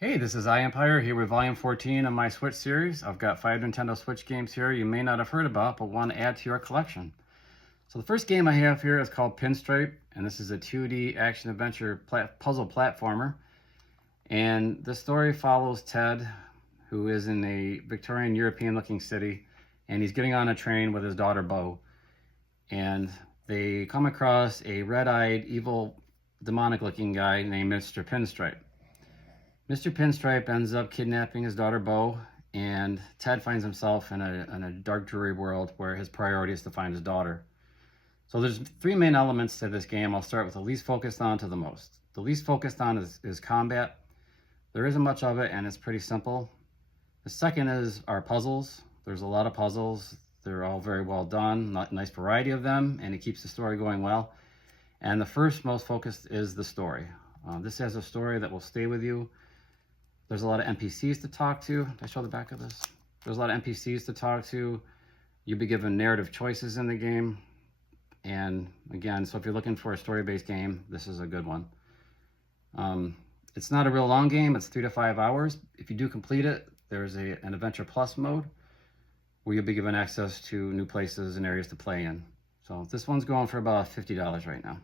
Hey, this is iEmpire here with volume 14 of my Switch series. I've got 5 Nintendo Switch games here you may not have heard about, but want to add to your collection. So the first game I have here is called Pinstripe, and this is a 2D action-adventure puzzle platformer. And the story follows Ted, who is in a Victorian European-looking city, and he's getting on a train with his daughter Bo. And they come across a red-eyed, evil, demonic-looking guy named Mr. Pinstripe. Mr. Pinstripe ends up kidnapping his daughter Bo, and Ted finds himself in a dark, dreary world where his priority is to find his daughter. So there's three main elements to this game. I'll start with the least focused on to the most. The least focused on is combat. There isn't much of it, and it's pretty simple. The second is our puzzles. There's a lot of puzzles. They're all very well done, nice variety of them, and it keeps the story going well. And the first most focused is the story. This has a story that will stay with you. There's a lot of NPCs to talk to. Did I show the back of this? There's a lot of NPCs to talk to. You'll be given narrative choices in the game. And again, so if you're looking for a story-based game, this is a good one. It's not a real long game. It's 3 to 5 hours. If you do complete it, there's an Adventure Plus mode where you'll be given access to new places and areas to play in. So this one's going for about $50 right now.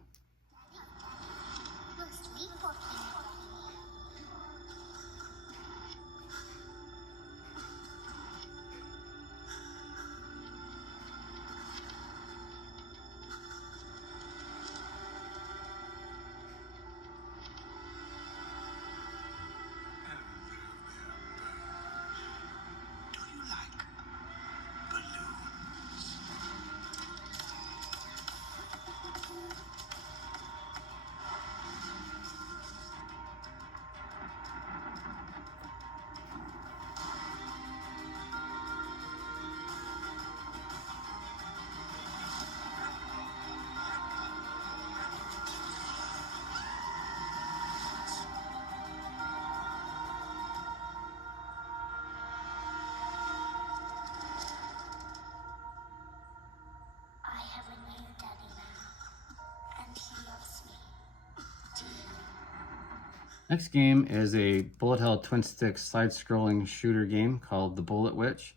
Next game is a bullet hell twin stick side-scrolling shooter game called The Bullet Witch.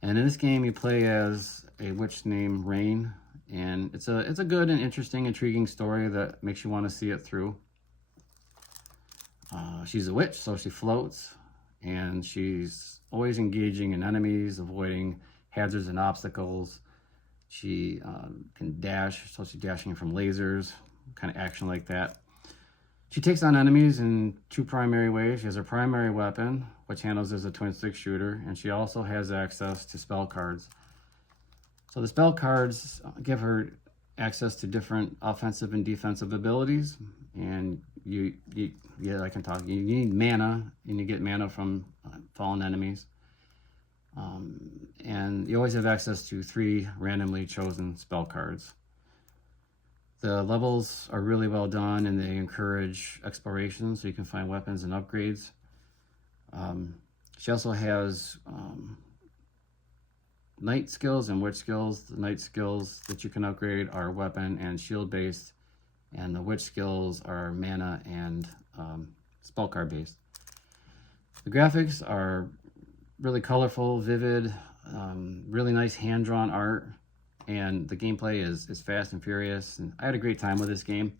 And in this game you play as a witch named Rain, and it's a good and interesting, intriguing story that makes you want to see it through. She's a witch, so she floats, and she's always engaging in enemies, avoiding hazards and obstacles. She can dash, so she's dashing from lasers, kind of action like that. She takes on enemies in two primary ways. She has her primary weapon, which handles as a twin stick shooter, and she also has access to spell cards. So the spell cards give her access to different offensive and defensive abilities, and yeah, I can talk. You need mana, and you get mana from fallen enemies. And you always have access to 3 randomly chosen spell cards. The levels are really well done, and they encourage exploration, so you can find weapons and upgrades. She also has knight skills and witch skills. The knight skills that you can upgrade are weapon and shield based, and the witch skills are mana and spell card based. The graphics are really colorful, vivid, really nice hand-drawn art. And the gameplay is fast and furious, and I had a great time with this game.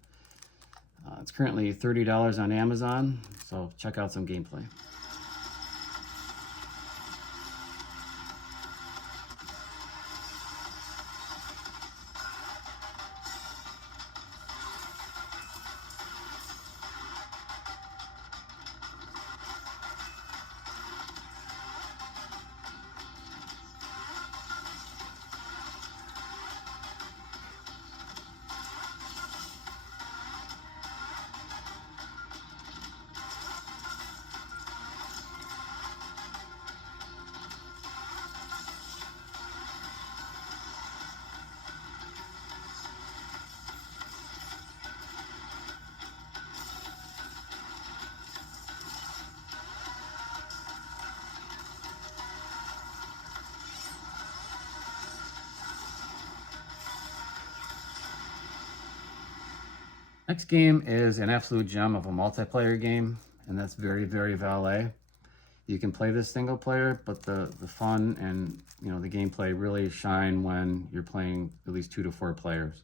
It's currently $30 on Amazon, so check out some gameplay. Next game is an absolute gem of a multiplayer game, and that's Very Very Valet. You can play this single player, but the fun and the gameplay really shine when you're playing at least 2 to 4 players.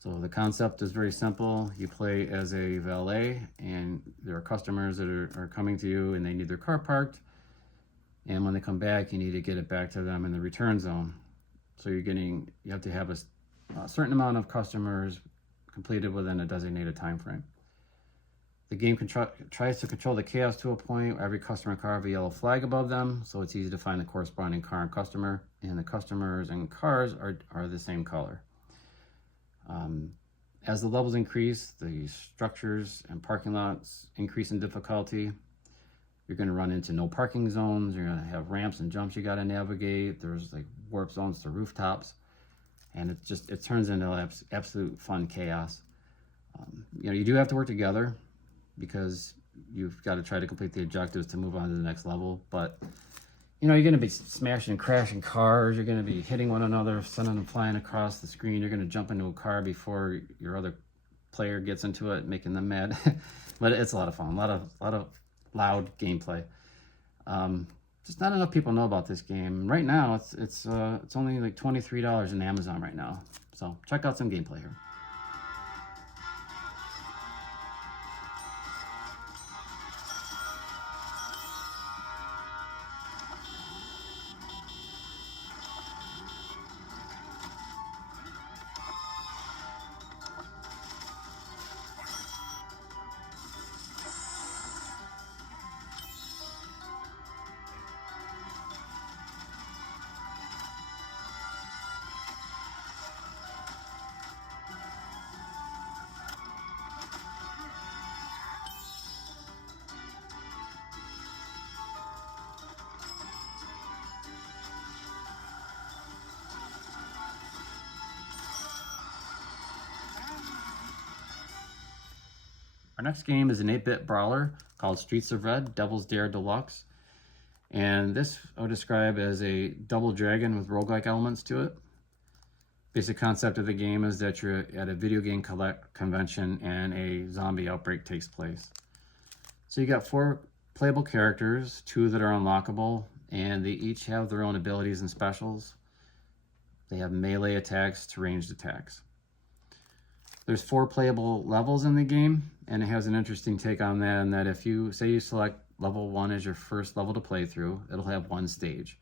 So the concept is very simple. You play as a valet, and there are customers that are coming to you and they need their car parked. And when they come back, you need to get it back to them in the return zone. So you have to have a certain amount of customers completed within a designated time frame. The game tries to control the chaos to a point where every customer car have a yellow flag above them, so it's easy to find the corresponding car and customer, and the customers and cars are the same color. As the levels increase, the structures and parking lots increase in difficulty. You're going to run into no parking zones. You're going to have ramps and jumps you got to navigate. There's like warp zones to rooftops, and it turns into absolute fun chaos. You do have to work together because you've got to try to complete the objectives to move on to the next level. But you're going to be smashing and crashing cars. You're going to be hitting one another, sending them flying across the screen. You're going to jump into a car before your other player gets into it, making them mad. But it's a lot of fun, a lot of loud gameplay. Just not enough people know about this game. Right now, it's only like $23 on Amazon right now. So check out some gameplay here. Our next game is an 8-bit brawler called Streets of Red Devil's Dare Deluxe. And this I would describe as a double dragon with roguelike elements to it. Basic concept of the game is that you're at a video game convention and a zombie outbreak takes place. So you got 4 playable characters, 2 that are unlockable, and they each have their own abilities and specials. They have melee attacks to ranged attacks. There's 4 playable levels in the game, and it has an interesting take on that, in that if you select level 1 as your first level to play through, it'll have 1 stage.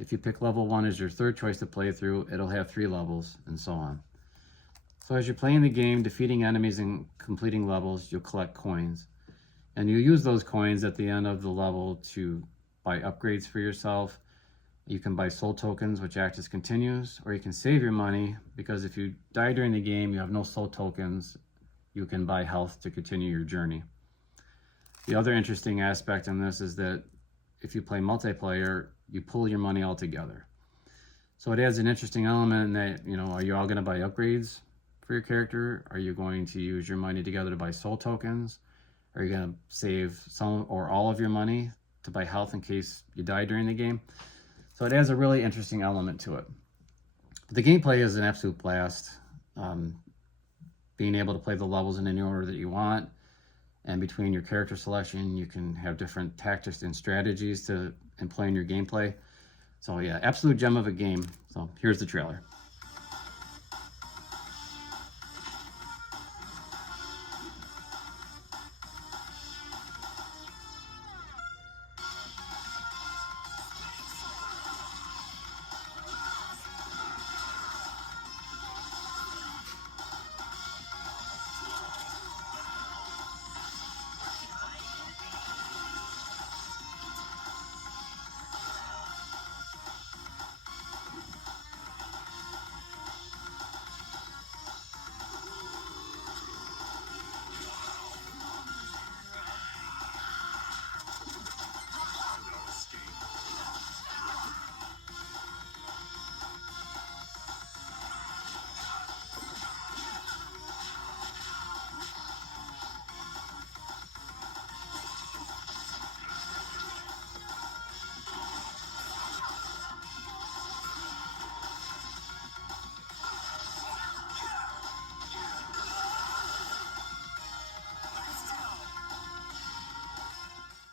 If you pick level 1 as your third choice to play through, it'll have 3 levels, and so on. So as you're playing the game, defeating enemies and completing levels, you'll collect coins. And you use those coins at the end of the level to buy upgrades for yourself. You can buy soul tokens, which act as continues, or you can save your money, because if you die during the game, you have no soul tokens, you can buy health to continue your journey. The other interesting aspect in this is that if you play multiplayer, you pool your money all together. So it adds an interesting element in that, are you all going to buy upgrades for your character? Are you going to use your money together to buy soul tokens? Are you going to save some or all of your money to buy health in case you die during the game? So it adds a really interesting element to it. The gameplay is an absolute blast. Being able to play the levels in any order that you want, and between your character selection, you can have different tactics and strategies to employ in your gameplay. So yeah, absolute gem of a game. So here's the trailer.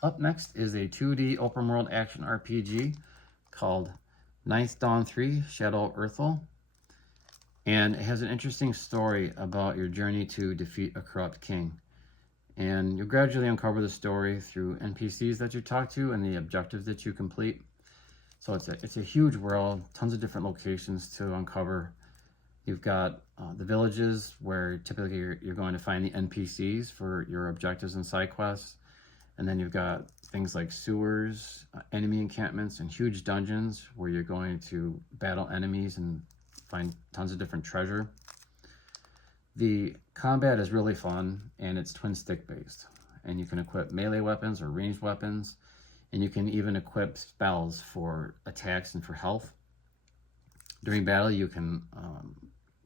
Up next is a 2D open world action RPG called Ninth Dawn 3 Shadow Earthfall. And it has an interesting story about your journey to defeat a corrupt king. And you'll gradually uncover the story through NPCs that you talk to and the objectives that you complete. So it's a huge world, tons of different locations to uncover. You've got the villages where typically you're going to find the NPCs for your objectives and side quests. And then you've got things like sewers, enemy encampments, and huge dungeons where you're going to battle enemies and find tons of different treasure. The combat is really fun, and it's twin stick based. And you can equip melee weapons or ranged weapons, and you can even equip spells for attacks and for health. During battle, you can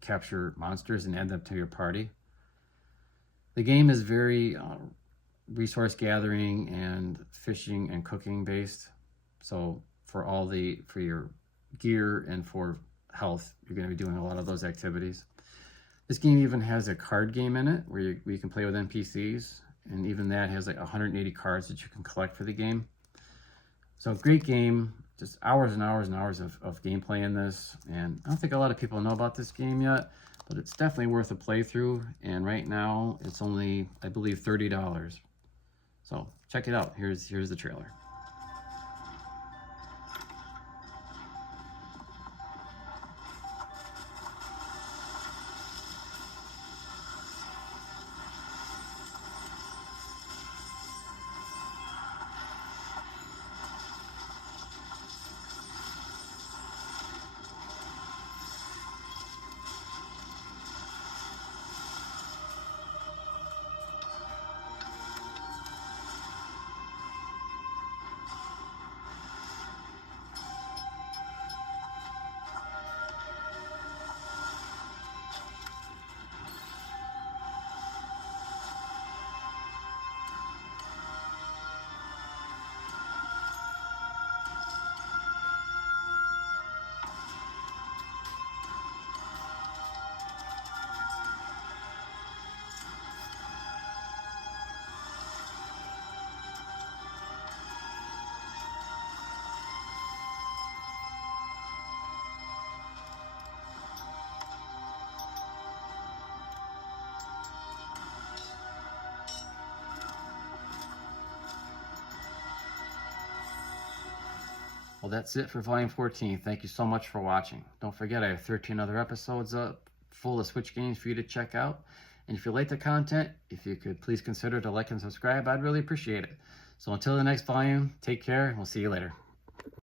capture monsters and add them to your party. The game is very resource gathering and fishing and cooking based. So for your gear and for health, you're going to be doing a lot of those activities. This game even has a card game in it where you can play with NPCs, and even that has like 180 cards that you can collect for the game. So great game, just hours and hours and hours of gameplay in this. And I don't think a lot of people know about this game yet, but it's definitely worth a playthrough. And right now it's only, I believe, $30. So check it out. Here's the trailer. Well, that's it for Volume 14. Thank you so much for watching. Don't forget, I have 13 other episodes up full of Switch games for you to check out. And if you like the content, if you could please consider to like and subscribe, I'd really appreciate it. So until the next volume, take care, and we'll see you later.